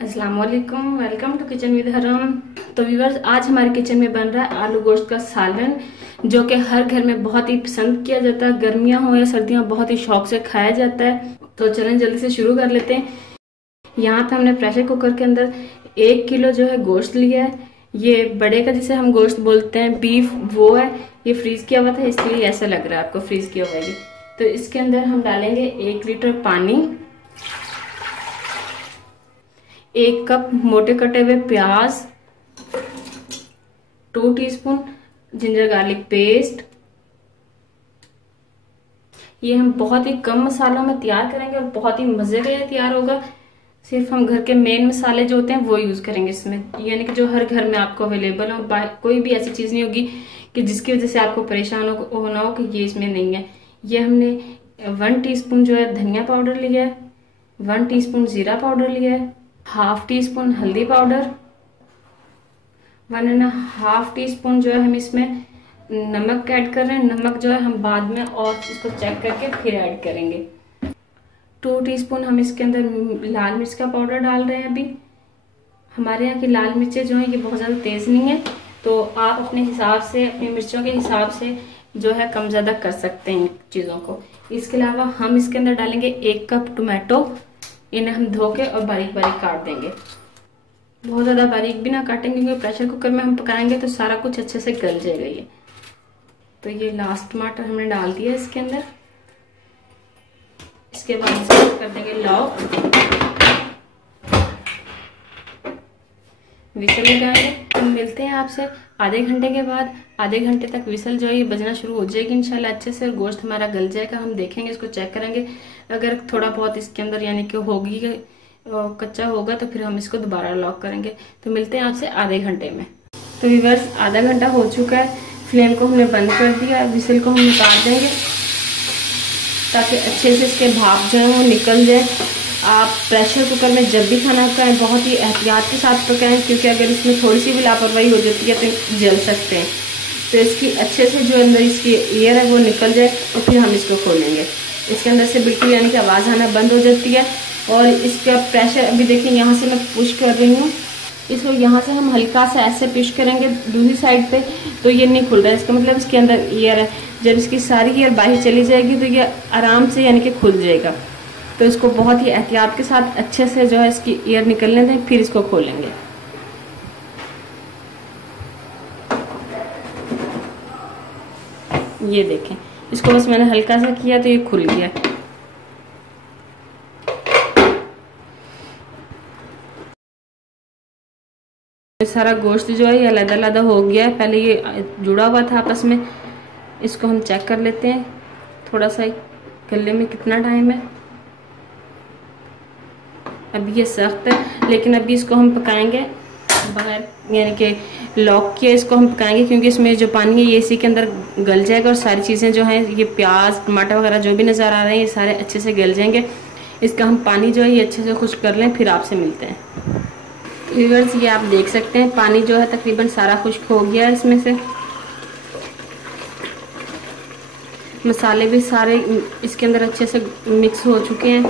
अस्सलाम वालेकुम, welcome to kitchen with हरम। तो व्यूअर्स, आज हमारे किचन में बन रहा है आलू गोश्त का सालन, जो कि हर घर में बहुत ही पसंद किया जाता है। गर्मियां हो या सर्दियां, बहुत ही शौक से खाया जाता है। तो चलें जल्दी से शुरू कर लेते हैं। यहाँ पे हमने प्रेशर कुकर के अंदर 1 किलो जो है गोश्त लिया है। ये बड़े का जिसे हम गोश्त बोलते हैं, बीफ, वो है। ये फ्रीज किया हुआ था, इसलिए ऐसा लग रहा है आपको फ्रीज किया हुआ है। तो इसके अंदर हम डालेंगे 1 लीटर पानी, 1 कप मोटे कटे हुए प्याज, 2 टीस्पून जिंजर गार्लिक पेस्ट। ये हम बहुत ही कम मसालों में तैयार करेंगे और बहुत ही मजे का ये तैयार होगा। सिर्फ हम घर के मेन मसाले जो होते हैं वो यूज करेंगे इसमें, यानी कि जो हर घर में आपको अवेलेबल हो। कोई भी ऐसी चीज नहीं होगी कि जिसकी वजह से आपको परेशान होना हो कि ये इसमें नहीं है। ये हमने 1 टीस्पून जो है धनिया पाउडर लिया है, 1 टीस्पून जीरा पाउडर लिया है, ½ टीस्पून हल्दी पाउडर, 1½ टीस्पून जो है हम इसमें नमक ऐड कर रहे हैं। नमक जो है हम बाद में और इसको चेक करके फिर ऐड करेंगे। 2 टीस्पून हम इसके अंदर लाल मिर्च का पाउडर डाल रहे हैं। अभी हमारे यहाँ की लाल मिर्चें जो है ये बहुत ज़्यादा तेज़ नहीं है, तो आप अपने हिसाब से, अपनी मिर्चों के हिसाब से जो है कम ज़्यादा कर सकते हैं चीज़ों को। इसके अलावा हम इसके अंदर डालेंगे 1 कप टोमेटो। इन्हें हम धो के और बारीक बारीक काट देंगे। बहुत ज़्यादा बारीक भी ना काटेंगे, क्योंकि प्रेशर कुकर में हम पकाएंगे तो सारा कुछ अच्छे से गल जाएगा ये। तो ये लास्ट टमाटर हमने डाल दिया इसके अंदर। इसके बाद इसको कर देंगे लॉक, विसल लगाएंगे। तो मिलते हैं आपसे आधे घंटे के बाद। आधे घंटे तक विसल जो है ये बजना शुरू हो जाएगी इंशाल्लाह अच्छे से, और गोश्त हमारा गल जाएगा। हम देखेंगे, इसको चेक करेंगे। अगर थोड़ा बहुत इसके अंदर यानी कि होगी कच्चा होगा तो फिर हम इसको दोबारा लॉक करेंगे। तो मिलते हैं आपसे आधे घंटे में। तो व्यूअर्स, आधा घंटा हो चुका है। फ्लेम को हमने बंद कर दिया। विसल को हम निकाल देंगे ताकि अच्छे से इसके भाप जो है वो निकल जाए। आप प्रेशर कुकर में जब भी खाना पकाएं बहुत ही एहतियात के साथ पकाएं, क्योंकि अगर इसमें थोड़ी सी भी लापरवाही हो जाती है तो जल सकते हैं। तो इसकी अच्छे से जो अंदर इसकी एयर है वो निकल जाए और फिर हम इसको खोलेंगे। इसके अंदर से बिल्कुल यानी कि आवाज़ आना बंद हो जाती है। और इसका प्रेशर अभी देखिए, यहाँ से मैं पुश कर रही हूँ इसको। यहाँ से हम हल्का सा ऐसे पुश करेंगे दूसरी साइड पे तो ये नहीं खुल रहा है। इसका मतलब इसके अंदर एयर है। जब इसकी सारी एयर बाहर चली जाएगी तो ये आराम से यानी कि खुल जाएगा। तो इसको बहुत ही एहतियात के साथ अच्छे से जो है इसकी एयर निकलने दें, फिर इसको खोलेंगे। ये देखें, इसको बस मैंने हल्का सा किया तो ये खुल गया। सारा गोश्त जो है ये अलग-अलग हो गया है। पहले ये जुड़ा हुआ था आपस में। इसको हम चेक कर लेते हैं थोड़ा सा गलने में कितना टाइम है। अभी ये सख्त है, लेकिन अभी इसको हम पकाएंगे बगैर यानी कि लॉक किए। इसको हम पकाएंगे क्योंकि इसमें जो पानी है ये इसी के अंदर गल जाएगा और सारी चीज़ें जो हैं, ये प्याज, टमाटर वगैरह जो भी नज़र आ रहे हैं, ये सारे अच्छे से गल जाएंगे। इसका हम पानी जो है ये अच्छे से खुश्क कर लें, फिर आपसे मिलते हैं। व्यूअर्स, ये आप देख सकते हैं पानी जो है तकरीबन सारा खुश्क हो गया है। इसमें से मसाले भी सारे इसके अंदर अच्छे से मिक्स हो चुके हैं।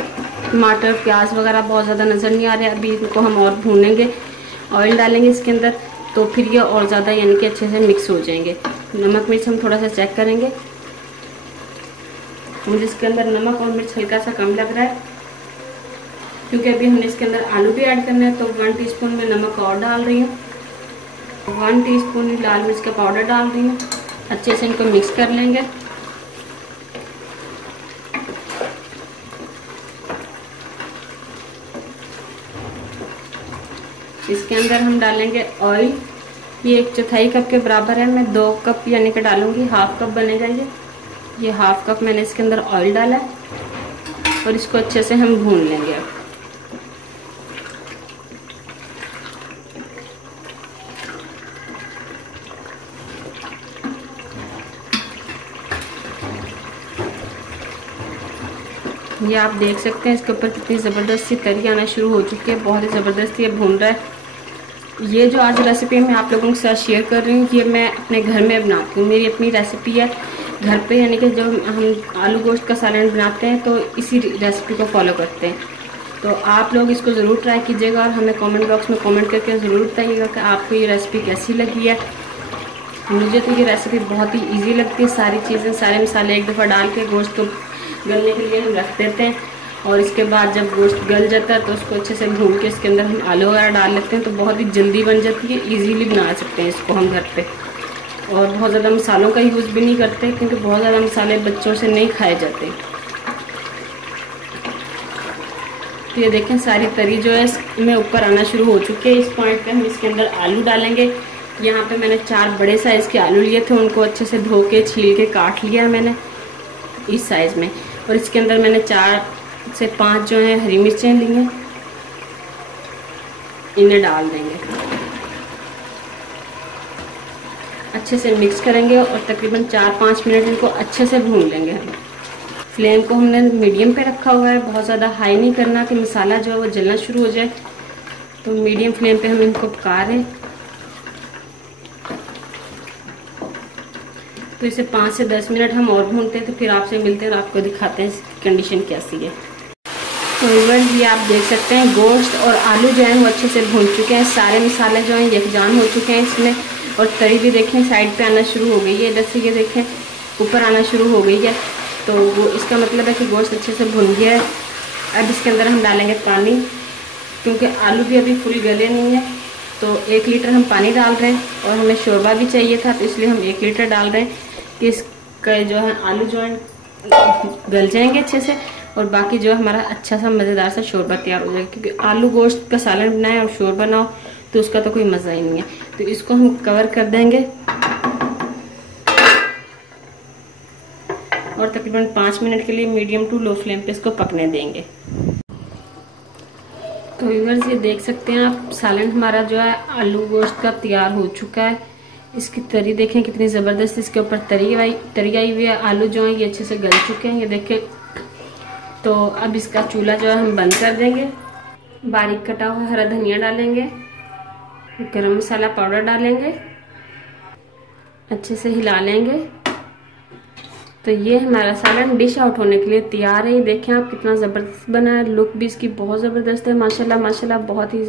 टमाटर, प्याज वगैरह बहुत ज़्यादा नज़र नहीं आ रहे। अभी इनको हम और भूनेंगे, ऑयल डालेंगे इसके अंदर, तो फिर ये और ज़्यादा यानी कि अच्छे से मिक्स हो जाएंगे। नमक मिर्च हम थोड़ा सा चेक करेंगे। मुझे इसके अंदर नमक और मिर्च हल्का सा कम लग रहा है, क्योंकि अभी हमने इसके अंदर आलू भी ऐड करना है। तो 1 टीस्पून में नमक और डाल रही हूँ, 1 टीस्पून लाल मिर्च का पाउडर डाल रही हूँ। अच्छे से इनको मिक्स कर लेंगे। इसके अंदर हम डालेंगे ऑयल। ये 1/4 कप के बराबर है। मैं 2 कप यानी कि डालूंगी, ½ कप बनेगा ये ½ कप मैंने इसके अंदर ऑयल डाला है और इसको अच्छे से हम भून लेंगे। अब ये आप देख सकते हैं इसके ऊपर कितनी ज़बरदस्त सी तरी आना शुरू हो चुकी है। बहुत ही ज़बरदस्त ये भून रहा है। ये जो आज रेसिपी मैं आप लोगों के साथ शेयर कर रही हूँ, ये मैं अपने घर में बनाती हूँ। मेरी अपनी रेसिपी है घर पे, यानी कि जब हम आलू गोश्त का सालन बनाते हैं तो इसी रेसिपी को फॉलो करते हैं। तो आप लोग इसको ज़रूर ट्राई कीजिएगा और हमें कमेंट बॉक्स में कमेंट करके ज़रूर बताइएगा कि आपको ये रेसिपी कैसी लगी है। मुझे तो ये रेसिपी बहुत ही इजी लगती है। सारी चीज़ें, सारे मसाले एक दफ़ा डाल के गोश्त को गलने के लिए हम रख देते हैं और इसके बाद जब गोश्त गल जाता है तो उसको अच्छे से भून के इसके अंदर हम आलू वगैरह डाल लेते हैं, तो बहुत ही जल्दी बन जाती है। ईजीली बना सकते हैं इसको हम घर पे, और बहुत ज़्यादा मसालों का यूज़ भी नहीं करते क्योंकि बहुत ज़्यादा मसाले बच्चों से नहीं खाए जाते। तो ये देखें सारी तरी जो है इसमें ऊपर आना शुरू हो चुकी है। इस पॉइंट पे हम इसके अंदर आलू डालेंगे। यहाँ पे मैंने 4 बड़े साइज़ के आलू लिए थे, उनको अच्छे से धो के छील के काट लिया मैंने इस साइज़ में। और इसके अंदर मैंने 4 से 5 जो है हरी मिर्चें ली हैं, इन्हें डाल देंगे। अच्छे से मिक्स करेंगे और तकरीबन 4-5 मिनट इनको अच्छे से भून लेंगे हम। फ्लेम को हमने मीडियम पे रखा हुआ है, बहुत ज़्यादा हाई नहीं करना कि मसाला जो है वो जलना शुरू हो जाए। तो मीडियम फ्लेम पे हम इनको पका रहे हैं। तो इसे 5 से 10 मिनट हम और भूनते हैं, तो फिर आपसे मिलते हैं और आपको दिखाते हैं इसकी कंडीशन कैसी है। तो व्यूअर्स ये आप देख सकते हैं गोश्त और आलू जो है वो अच्छे से भून चुके हैं। सारे मसाले जो हैं यकजान हो चुके हैं इसमें, और तरी भी देखें साइड पे आना शुरू हो गई है। इधर से ये देखें ऊपर आना शुरू हो गई है, तो वो इसका मतलब है कि गोश्त अच्छे से भुन गया है। अब इसके अंदर हम डालेंगे पानी, क्योंकि आलू भी अभी फुल गले नहीं है। तो 1 लीटर हम पानी डाल रहे हैं, और हमें शोरबा भी चाहिए था तो इसलिए हम 1 लीटर डाल रहे हैं कि इसका जो है आलू जो है गल जाएंगे अच्छे से, और बाकी जो है हमारा अच्छा सा मज़ेदार सा शोरबा तैयार हो जाएगा। क्योंकि आलू गोश्त का सालन बनाए और शोरबा बनाओ तो उसका तो कोई मज़ा ही नहीं है। तो इसको हम कवर कर देंगे और तकरीबन 5 मिनट के लिए मीडियम टू लो फ्लेम पे इसको पकने देंगे। तो व्यूअर्स ये देख सकते हैं आप, सालन हमारा जो है आलू गोश्त का तैयार हो चुका है। इसकी तरी देखें कितनी ज़बरदस्त इसके ऊपर तरी आई हुई है। आलू जो है ये अच्छे से गल चुके हैं, ये देखें। तो अब इसका चूल्हा जो है हम बंद कर देंगे। बारीक कटा हुआ हरा धनिया डालेंगे, गरम मसाला पाउडर डालेंगे, अच्छे से हिला लेंगे। तो ये हमारा सालन डिश आउट होने के लिए तैयार है। ये देखें आप कितना ज़बरदस्त बना है। लुक भी इसकी बहुत ज़बरदस्त है, माशाल्लाह माशाल्लाह, बहुत ही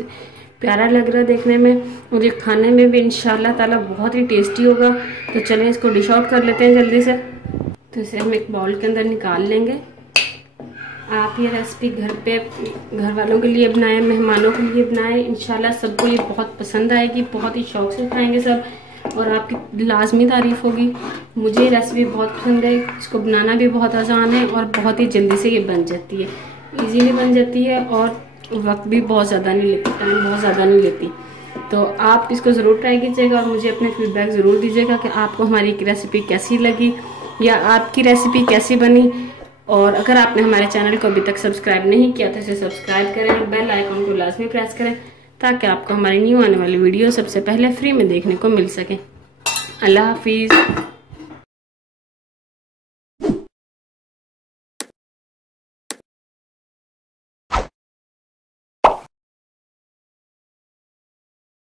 प्यारा लग रहा है देखने में, और ये खाने में भी इंशाल्लाह ताला बहुत ही टेस्टी होगा। तो चलें इसको डिश आउट कर लेते हैं जल्दी से। तो इसे हम एक बाउल के अंदर निकाल लेंगे। आप ये रेसिपी घर पे घर वालों के लिए बनाएं, मेहमानों के लिए बनाएं, इंशाल्लाह सबको ये बहुत पसंद आएगी, बहुत ही शौक से खाएंगे सब, और आपकी लाजमी तारीफ होगी। मुझे ये रेसिपी बहुत पसंद है, इसको बनाना भी बहुत आसान है और बहुत ही जल्दी से ये बन जाती है, इजीली बन जाती है, और वक्त भी बहुत ज़्यादा नहीं लेती, टाइम बहुत ज़्यादा नहीं लेती। तो आप इसको ज़रूर ट्राई कीजिएगा और मुझे अपने फीडबैक ज़रूर दीजिएगा कि आपको हमारी रेसिपी कैसी लगी या आपकी रेसिपी कैसी बनी। और अगर आपने हमारे चैनल को अभी तक सब्सक्राइब नहीं किया तो इसे सब्सक्राइब करें और बेल आइकन को लाजमी प्रेस करें, ताकि आपको हमारी न्यू आने वाली वीडियो सबसे पहले फ्री में देखने को मिल सके। अल्लाह हाफिज़।